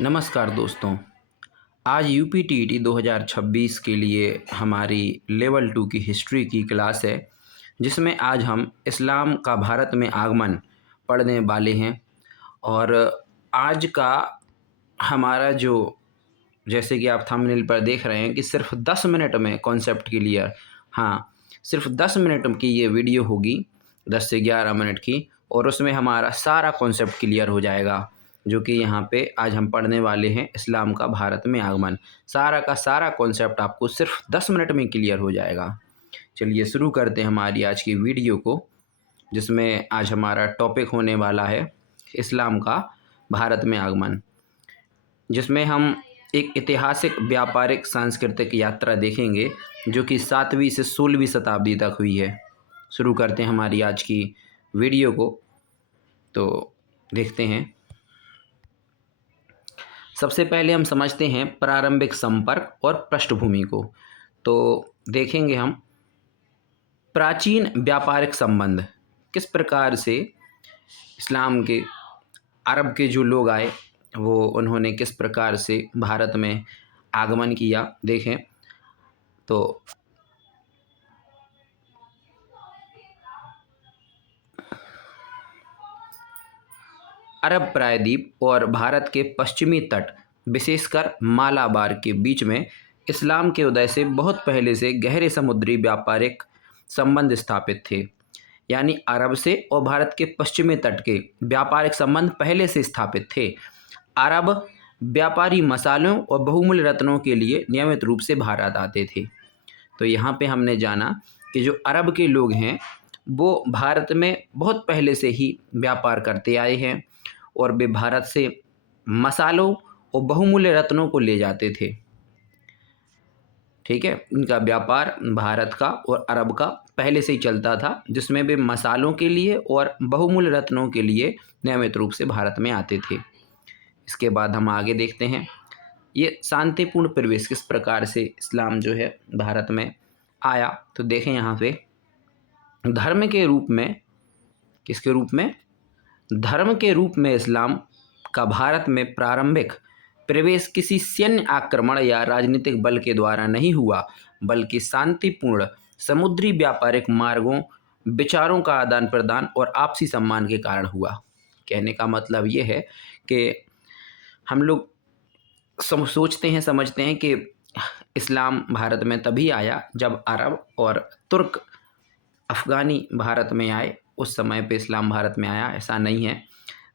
नमस्कार दोस्तों। आज यूपी-टीईटी 2026 के लिए हमारी लेवल 2 की हिस्ट्री की क्लास है, जिसमें आज हम इस्लाम का भारत में आगमन पढ़ने वाले हैं। और आज का हमारा जो, जैसे कि आप थंबनेल पर देख रहे हैं कि सिर्फ 10 मिनट में कॉन्सेप्ट क्लियर। हाँ, सिर्फ 10 मिनट की ये वीडियो होगी, 10 से 11 मिनट की, और उसमें हमारा सारा कॉन्सेप्ट क्लियर हो जाएगा, जो कि यहाँ पे आज हम पढ़ने वाले हैं इस्लाम का भारत में आगमन। सारा का सारा कॉन्सेप्ट आपको सिर्फ 10 मिनट में क्लियर हो जाएगा। चलिए शुरू करते हैं हमारी आज की वीडियो को, जिसमें आज हमारा टॉपिक होने वाला है इस्लाम का भारत में आगमन, जिसमें हम एक ऐतिहासिक, व्यापारिक, सांस्कृतिक यात्रा देखेंगे जो कि 7वीं से 16वीं शताब्दी तक हुई है। शुरू करते हैं हमारी आज की वीडियो को, तो देखते हैं। सबसे पहले हम समझते हैं प्रारंभिक संपर्क और पृष्ठभूमि को। तो देखेंगे हम प्राचीन व्यापारिक संबंध, किस प्रकार से इस्लाम के, अरब के जो लोग आए वो उन्होंने किस प्रकार से भारत में आगमन किया। देखें तो अरब प्रायद्वीप और भारत के पश्चिमी तट, विशेषकर मालाबार के बीच में इस्लाम के उदय से बहुत पहले से गहरे समुद्री व्यापारिक संबंध स्थापित थे। यानी अरब से और भारत के पश्चिमी तट के व्यापारिक संबंध पहले से स्थापित थे। अरब व्यापारी मसालों और बहुमूल्य रत्नों के लिए नियमित रूप से भारत आते थे। तो यहाँ पे हमने जाना कि जो अरब के लोग हैं वो भारत में बहुत पहले से ही व्यापार करते आए हैं, और वे भारत से मसालों और बहुमूल्य रत्नों को ले जाते थे। ठीक है, इनका व्यापार भारत का और अरब का पहले से ही चलता था, जिसमें वे मसालों के लिए और बहुमूल्य रत्नों के लिए नियमित रूप से भारत में आते थे। इसके बाद हम आगे देखते हैं ये शांतिपूर्ण प्रवेश, किस प्रकार से इस्लाम जो है भारत में आया। तो देखें यहाँ पे धर्म के रूप में, किसके रूप में, धर्म के रूप में इस्लाम का भारत में प्रारंभिक प्रवेश किसी सैन्य आक्रमण या राजनीतिक बल के द्वारा नहीं हुआ, बल्कि शांतिपूर्ण समुद्री व्यापारिक मार्गों, विचारों का आदान प्रदान और आपसी सम्मान के कारण हुआ। कहने का मतलब ये है कि हम लोग सोचते हैं, समझते हैं कि इस्लाम भारत में तभी आया जब अरब और तुर्क अफ़गानी भारत में आए, उस समय पे इस्लाम भारत में आया। ऐसा नहीं है।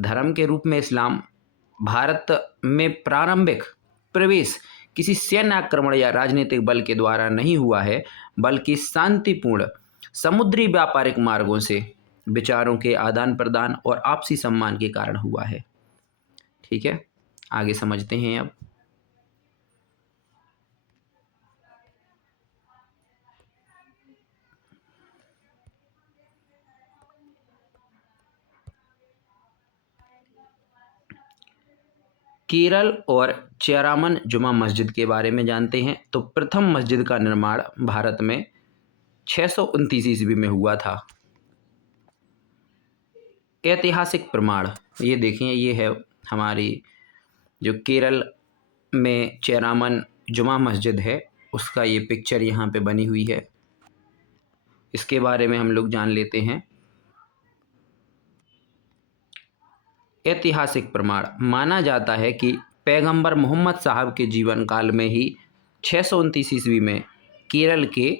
धर्म के रूप में इस्लाम भारत में प्रारंभिक प्रवेश किसी सैन्य आक्रमण या राजनीतिक बल के द्वारा नहीं हुआ है, बल्कि शांतिपूर्ण समुद्री व्यापारिक मार्गों से विचारों के आदान प्रदान और आपसी सम्मान के कारण हुआ है। ठीक है, आगे समझते हैं अब। केरल और चेरामन जुमा मस्जिद के बारे में जानते हैं। तो प्रथम मस्जिद का निर्माण भारत में 629 ईस्वी में हुआ था। ऐतिहासिक प्रमाण ये देखें, ये है हमारी जो केरल में चेरामन जुमा मस्जिद है, उसका ये पिक्चर यहाँ पे बनी हुई है। इसके बारे में हम लोग जान लेते हैं। ऐतिहासिक प्रमाण माना जाता है कि पैगंबर मोहम्मद साहब के जीवन काल में ही 629 ईस्वी में केरल के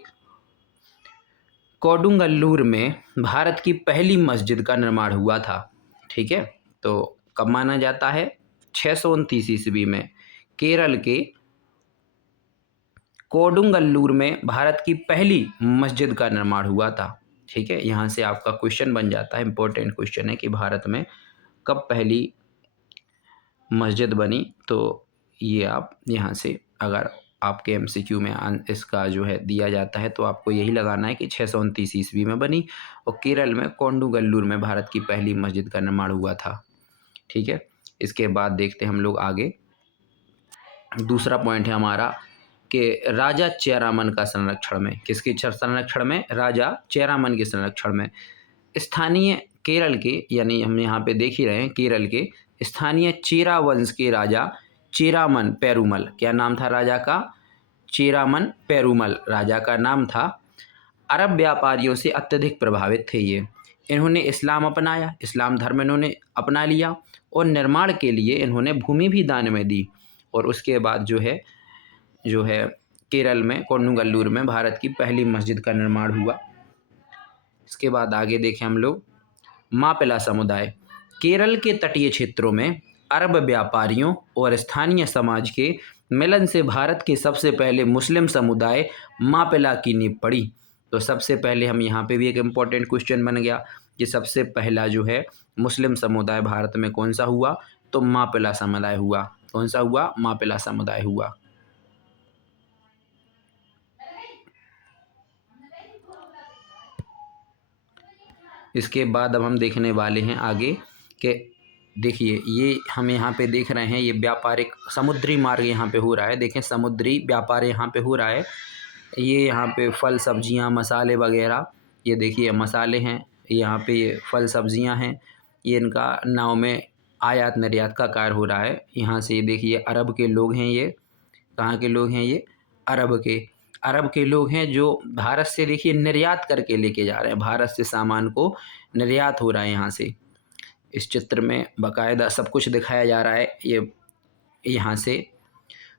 कोडुंगल्लूर में भारत की पहली मस्जिद का निर्माण हुआ था। ठीक है, तो कब माना जाता है? 629 ईस्वी में केरल के कोडुंगल्लूर में भारत की पहली मस्जिद का निर्माण हुआ था। ठीक है, यहाँ से आपका क्वेश्चन बन जाता है, इम्पोर्टेंट क्वेश्चन है कि भारत में कब पहली मस्जिद बनी। तो ये आप यहाँ से, अगर आपके एमसीक्यू में इसका जो है दिया जाता है, तो आपको यही लगाना है कि 629 ईस्वी में बनी और केरल में कोडुंगल्लूर में भारत की पहली मस्जिद का निर्माण हुआ था। ठीक है, इसके बाद देखते हैं हम लोग आगे। दूसरा पॉइंट है हमारा कि राजा चेरामन का संरक्षण में, किसके संरक्षण में? राजा चेरामन के संरक्षण में स्थानीय केरल के, यानी हम यहाँ पे देख ही रहे हैं, केरल के स्थानीय चेरा वंश के राजा चेरामन पेरुमल, क्या नाम था राजा का? चेरामन पेरुमल राजा का नाम था। अरब व्यापारियों से अत्यधिक प्रभावित थे ये। इन्होंने इस्लाम अपनाया, इस्लाम धर्म इन्होंने अपना लिया और निर्माण के लिए इन्होंने भूमि भी दान में दी। और उसके बाद जो है केरल में कोडुंगल्लूर में भारत की पहली मस्जिद का निर्माण हुआ। इसके बाद आगे देखें हम लोग मापिला समुदाय। केरल के तटीय क्षेत्रों में अरब व्यापारियों और स्थानीय समाज के मिलन से भारत के सबसे पहले मुस्लिम समुदाय मापिला की नींव पड़ी। तो सबसे पहले हम यहाँ पे भी एक इम्पॉर्टेंट क्वेश्चन बन गया कि सबसे पहला जो है मुस्लिम समुदाय भारत में कौन सा हुआ? तो मापिला समुदाय हुआ। कौन सा हुआ? मापिला समुदाय हुआ। इसके बाद अब हम देखने वाले हैं आगे कि देखिए ये हम यहाँ पे देख रहे हैं, ये व्यापारिक समुद्री मार्ग यहाँ पे हो रहा है। देखें समुद्री व्यापार यहाँ पे हो रहा है। ये यहाँ पे फल सब्जियाँ मसाले वगैरह, ये देखिए मसाले हैं, यहाँ पे ये फल सब्जियाँ हैं, ये इनका नाव में आयात निर्यात का कार्य हो रहा है। यहाँ से ये देखिए अरब के लोग हैं, ये कहाँ के लोग हैं? ये अरब के लोग हैं जो भारत से देखिए निर्यात करके लेके जा रहे हैं। भारत से सामान को निर्यात हो रहा है यहाँ से। इस चित्र में बाकायदा सब कुछ दिखाया जा रहा है। ये यहाँ से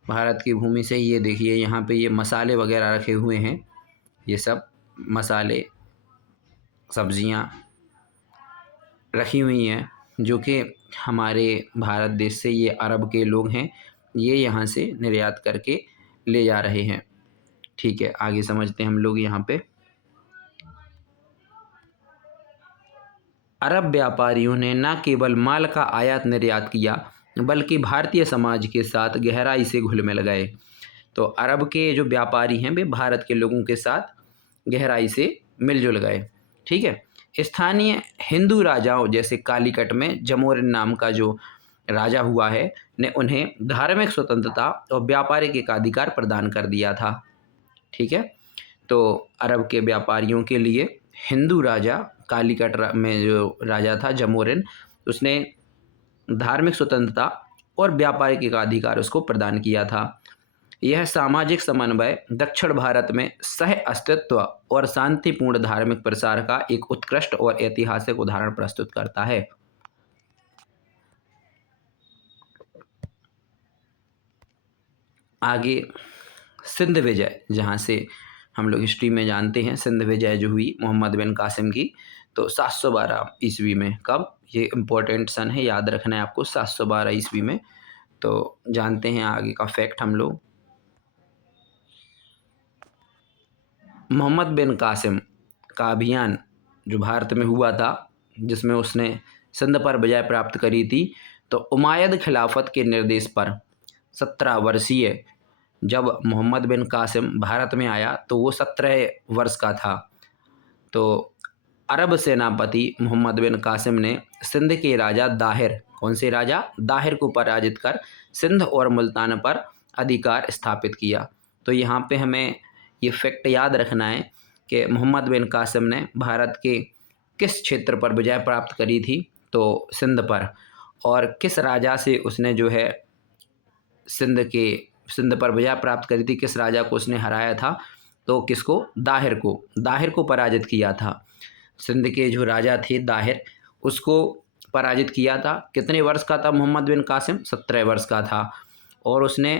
भारत की भूमि से ये देखिए यहाँ पे ये मसाले वगैरह रखे हुए हैं, ये सब मसाले सब्जियाँ रखी हुई हैं जो कि हमारे भारत देश से ये अरब के लोग हैं, ये यहाँ से निर्यात करके ले जा रहे हैं। ठीक है, आगे समझते हैं हम लोग यहाँ पे। अरब व्यापारियों ने न केवल माल का आयात निर्यात किया बल्कि भारतीय समाज के साथ गहराई से घुल मिल गए। तो अरब के जो व्यापारी हैं वे भारत के लोगों के साथ गहराई से मिलजुल गए। ठीक है, स्थानीय हिंदू राजाओं जैसे कालीकट में जमोरिन नाम का जो राजा हुआ है ने उन्हें धार्मिक स्वतंत्रता और व्यापारिक एकाधिकार प्रदान कर दिया था। ठीक है, तो अरब के व्यापारियों के लिए हिंदू राजा कालीकट में जो राजा था जमोरिन, उसने धार्मिक स्वतंत्रता और व्यापारिक एकाधिकार उसको प्रदान किया था। यह सामाजिक समन्वय दक्षिण भारत में सह अस्तित्व और शांतिपूर्ण धार्मिक प्रसार का एक उत्कृष्ट और ऐतिहासिक उदाहरण प्रस्तुत करता है। आगे सिंध विजय, जहाँ से हम लोग हिस्ट्री में जानते हैं सिंध विजय जो हुई मोहम्मद बिन कासिम की, तो 712 ईस्वी में। कब? ये इम्पोर्टेंट सन है, याद रखना है आपको, 712 ईस्वी में। तो जानते हैं आगे का फैक्ट हम लोग। मोहम्मद बिन कासिम का अभियान जो भारत में हुआ था जिसमें उसने सिंध पर विजय प्राप्त करी थी, तो उमायद खिलाफत के निर्देश पर 17 वर्षीय जब मोहम्मद बिन कासिम भारत में आया तो वो 17 वर्ष का था। तो अरब सेनापति मोहम्मद बिन कासिम ने सिंध के राजा दाहिर, कौन से राजा? दाहिर को पराजित कर सिंध और मुल्तान पर अधिकार स्थापित किया। तो यहाँ पे हमें ये फैक्ट याद रखना है कि मोहम्मद बिन कासिम ने भारत के किस क्षेत्र पर विजय प्राप्त करी थी? तो सिंध पर। और किस राजा से उसने जो है सिंध पर विजय प्राप्त करी थी? किस राजा को उसने हराया था? तो किसको? दाहिर को पराजित किया था। सिंध के जो राजा थे दाहिर, उसको पराजित किया था। कितने वर्ष का था मोहम्मद बिन कासिम? 17 वर्ष का था। और उसने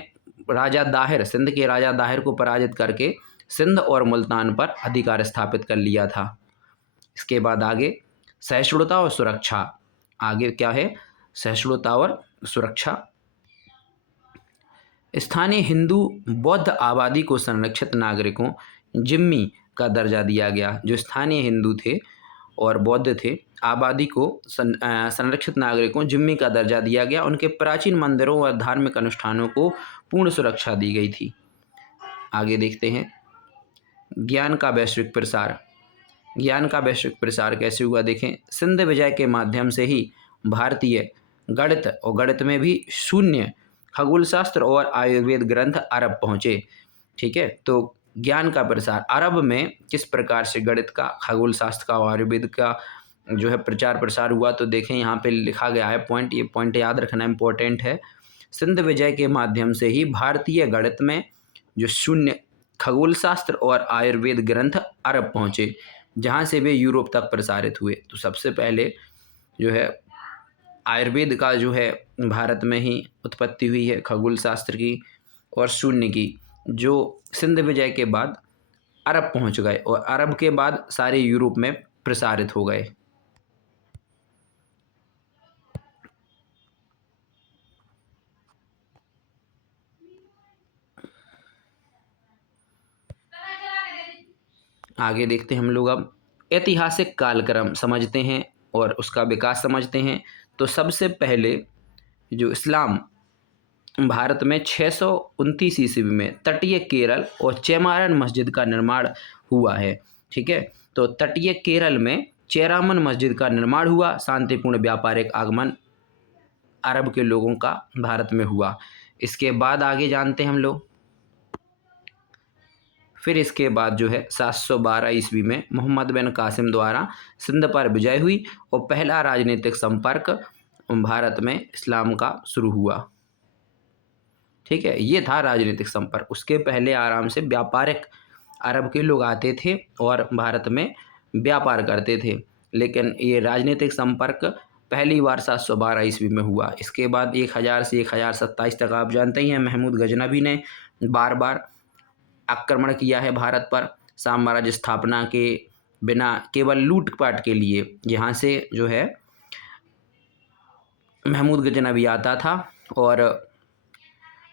राजा दाहिर, सिंध के राजा दाहिर को पराजित करके सिंध और मुल्तान पर अधिकार स्थापित कर लिया था। इसके बाद आगे सहिष्णुता और सुरक्षा। आगे क्या है? सहिष्णुता और सुरक्षा। स्थानीय हिंदू बौद्ध आबादी को संरक्षित नागरिकों जिम्मी का दर्जा दिया गया। जो स्थानीय हिंदू थे और बौद्ध थे, आबादी को संरक्षित नागरिकों जिम्मी का दर्जा दिया गया। उनके प्राचीन मंदिरों और धार्मिक अनुष्ठानों को पूर्ण सुरक्षा दी गई थी। आगे देखते हैं ज्ञान का वैश्विक प्रसार। ज्ञान का वैश्विक प्रसार कैसे हुआ? देखें, सिंध विजय के माध्यम से ही भारतीय गणित और गणित में भी शून्य, खगोल शास्त्र और आयुर्वेद ग्रंथ अरब पहुँचे। ठीक है, तो ज्ञान का प्रसार अरब में किस प्रकार से गणित का, खगोल शास्त्र का और आयुर्वेद का जो है प्रचार प्रसार हुआ? तो देखें यहाँ पे लिखा गया है पॉइंट, ये पॉइंट याद रखना इम्पोर्टेंट है। सिंध विजय के माध्यम से ही भारतीय गणित में जो शून्य खगोल शास्त्र और आयुर्वेद ग्रंथ अरब पहुँचे, जहाँ से वे यूरोप तक प्रसारित हुए। तो सबसे पहले जो है आयुर्वेद का जो है भारत में ही उत्पत्ति हुई है, खगोल शास्त्र की और शून्य की, जो सिंध विजय के बाद अरब पहुंच गए और अरब के बाद सारे यूरोप में प्रसारित हो गए। आगे देखते हैं हम लोग अब ऐतिहासिक कालक्रम समझते हैं और उसका विकास समझते हैं। तो सबसे पहले जो इस्लाम भारत में 629 ईस्वी में तटीय केरल और चेमारन मस्जिद का निर्माण हुआ है। ठीक है, तो तटीय केरल में चेरामन मस्जिद का निर्माण हुआ। शांतिपूर्ण व्यापारिक आगमन अरब के लोगों का भारत में हुआ। इसके बाद आगे जानते हैं हम लोग। फिर इसके बाद जो है 712 ईस्वी में मोहम्मद बिन कासिम द्वारा सिंध पर विजय हुई और पहला राजनीतिक संपर्क भारत में इस्लाम का शुरू हुआ। ठीक है, ये था राजनीतिक संपर्क। उसके पहले आराम से व्यापारिक अरब के लोग आते थे और भारत में व्यापार करते थे, लेकिन ये राजनीतिक संपर्क पहली बार 712 ईस्वी में हुआ। इसके बाद 1000 से 1027 तक आप जानते ही हैं महमूद गजनवी ने बार बार आक्रमण किया है भारत पर, साम्राज्य स्थापना के बिना केवल लूटपाट के लिए। यहाँ से जो है महमूद गजनवी आता था और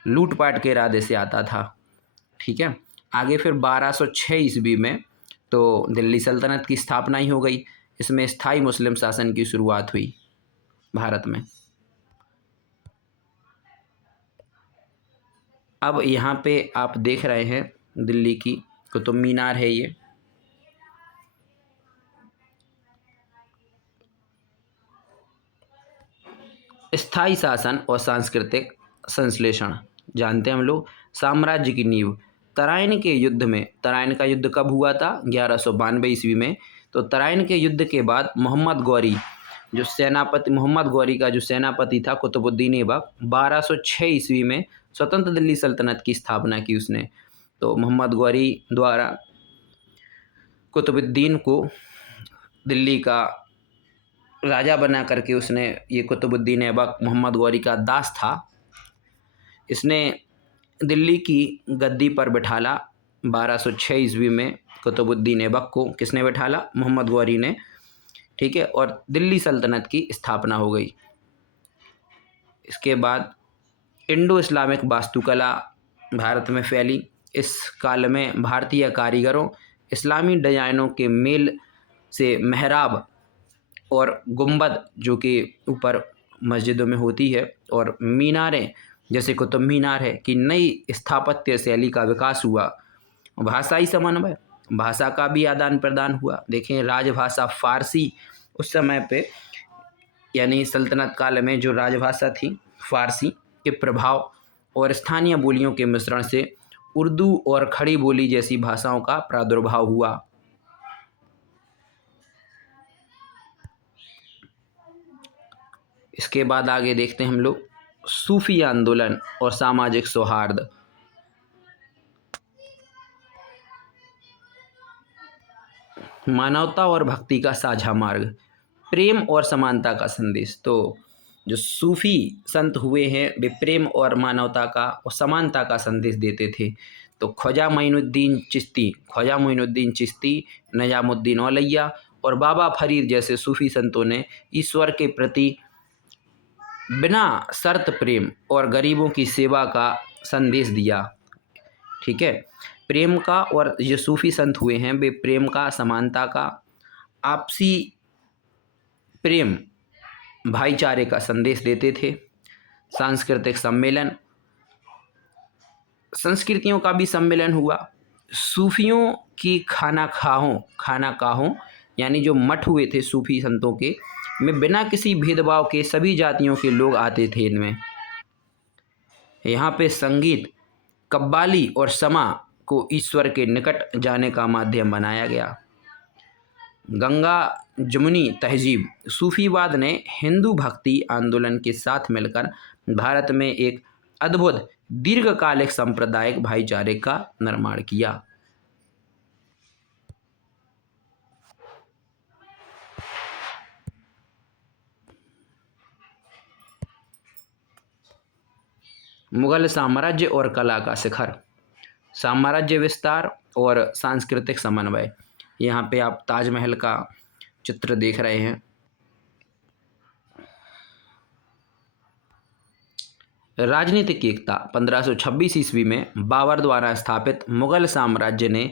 लूटपाट के इरादे से आता था। ठीक है, आगे फिर 1206 ईस्वी में तो दिल्ली सल्तनत की स्थापना ही हो गई। इसमें स्थायी मुस्लिम शासन की शुरुआत हुई भारत में। अब यहाँ पे आप देख रहे हैं दिल्ली की कुतुब मीनार है ये। स्थायी शासन और सांस्कृतिक संश्लेषण जानते हैं हम लोग। साम्राज्य की नींव तराइन के युद्ध में, तराइन का युद्ध कब हुआ था? 1192 ईस्वी में। तो तराइन के युद्ध के बाद मोहम्मद गौरी जो सेनापति, मोहम्मद गौरी का जो सेनापति था कुतुबुद्दीन ऐबक, 1206 ईस्वी में स्वतंत्र दिल्ली सल्तनत की स्थापना की उसने। तो मोहम्मद गौरी द्वारा कुतुबुद्दीन को दिल्ली का राजा बना करके उसने, ये कुतुबुद्दीन ऐबक मोहम्मद गौरी का दास था, इसने दिल्ली की गद्दी पर बिठाला। 1206 ईस्वी में कुतुबुद्दीन ऐबक को किसने बिठाला? मोहम्मद गौरी ने। ठीक है, और दिल्ली सल्तनत की स्थापना हो गई। इसके बाद इंडो इस्लामिक वास्तुकला भारत में फैली। इस काल में भारतीय कारीगरों इस्लामी डिजाइनों के मेल से मेहराब और गुंबद जो कि ऊपर मस्जिदों में होती है और मीनारें जैसे कुतुब मीनार है कि नई स्थापत्य शैली का विकास हुआ। भाषाई समन्वय, भाषा का भी आदान प्रदान हुआ। देखें, राजभाषा फारसी उस समय पे, यानी सल्तनत काल में जो राजभाषा थी फारसी के प्रभाव और स्थानीय बोलियों के मिश्रण से उर्दू और खड़ी बोली जैसी भाषाओं का प्रादुर्भाव हुआ। इसके बाद आगे देखते हैं हम लोग सूफी आंदोलन और सामाजिक सौहार्द। मानवता और भक्ति का साझा मार्ग, प्रेम और समानता का संदेश। तो जो सूफी संत हुए हैं वे प्रेम और मानवता का और समानता का संदेश देते थे। तो ख्वाजा मोइनुद्दीन चिश्ती, निजामुद्दीन औलिया और बाबा फरीद जैसे सूफी संतों ने ईश्वर के प्रति बिना शर्त प्रेम और गरीबों की सेवा का संदेश दिया। ठीक है, प्रेम का, और जो सूफी संत हुए हैं वे प्रेम का, समानता का, आपसी प्रेम, भाईचारे का संदेश देते थे। सांस्कृतिक सम्मेलन, संस्कृतियों का भी सम्मेलन हुआ। सूफियों की खानाकाहों यानी जो मठ हुए थे सूफी संतों के, में बिना किसी भेदभाव के सभी जातियों के लोग आते थे। इनमें यहाँ पे संगीत, कव्वाली और समा को ईश्वर के निकट जाने का माध्यम बनाया गया। गंगा जमुनी तहजीब, सूफीवाद ने हिंदू भक्ति आंदोलन के साथ मिलकर भारत में एक अद्भुत दीर्घकालिक सांप्रदायिक भाईचारे का निर्माण किया। मुगल साम्राज्य और कला का शिखर। साम्राज्य विस्तार और सांस्कृतिक समन्वय। यहाँ पे आप ताजमहल का चित्र देख रहे हैं। राजनीतिक एकता। 1526 ईस्वी में बाबर द्वारा स्थापित मुगल साम्राज्य ने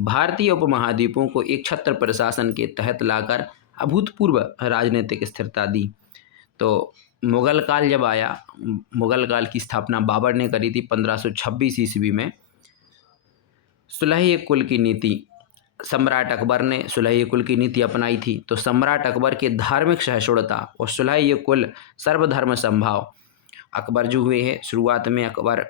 भारतीय उपमहाद्वीपों को एक छत्र प्रशासन के तहत लाकर अभूतपूर्व राजनीतिक स्थिरता दी। तो मुगल काल जब आया, मुगल काल की स्थापना बाबर ने करी थी 1526 ईस्वी में। सुलह कुल की नीति, सम्राट अकबर ने सुलह कुल की नीति अपनाई थी। तो सम्राट अकबर के धार्मिक सहिष्णुता और सुलह कुल सर्वधर्म संभाव। अकबर जो हुए हैं, शुरुआत में अकबर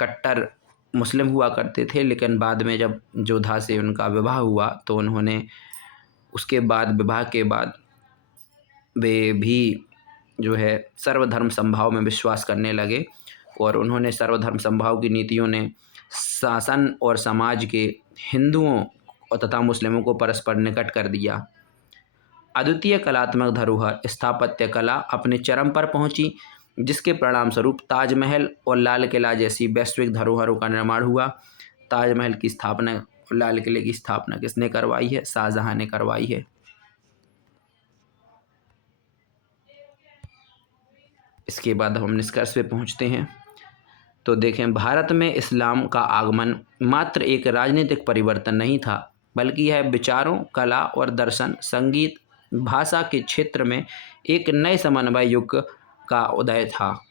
कट्टर मुस्लिम हुआ करते थे, लेकिन बाद में जब जोधा से उनका विवाह हुआ तो उन्होंने उसके बाद विवाह के बाद वे भी जो है सर्वधर्म संभाव में विश्वास करने लगे और उन्होंने सर्वधर्म संभाव की नीतियों ने शासन और समाज के हिंदुओं और तथा मुस्लिमों को परस्पर निकट कर दिया। अद्वितीय कलात्मक धरोहर स्थापत्य कला अपने चरम पर पहुंची, जिसके परिणाम स्वरूप ताजमहल और लाल किला जैसी वैश्विक धरोहरों का निर्माण हुआ। ताजमहल की स्थापना और लाल किले की स्थापना किसने करवाई है? शाहजहां ने करवाई है। इसके बाद हम निष्कर्ष पे पहुंचते हैं। तो देखें, भारत में इस्लाम का आगमन मात्र एक राजनीतिक परिवर्तन नहीं था, बल्कि यह विचारों, कला और दर्शन, संगीत, भाषा के क्षेत्र में एक नए समन्वय युग का उदय था,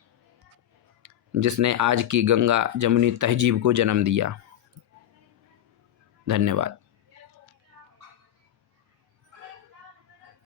जिसने आज की गंगा जमुनी तहजीब को जन्म दिया। धन्यवाद।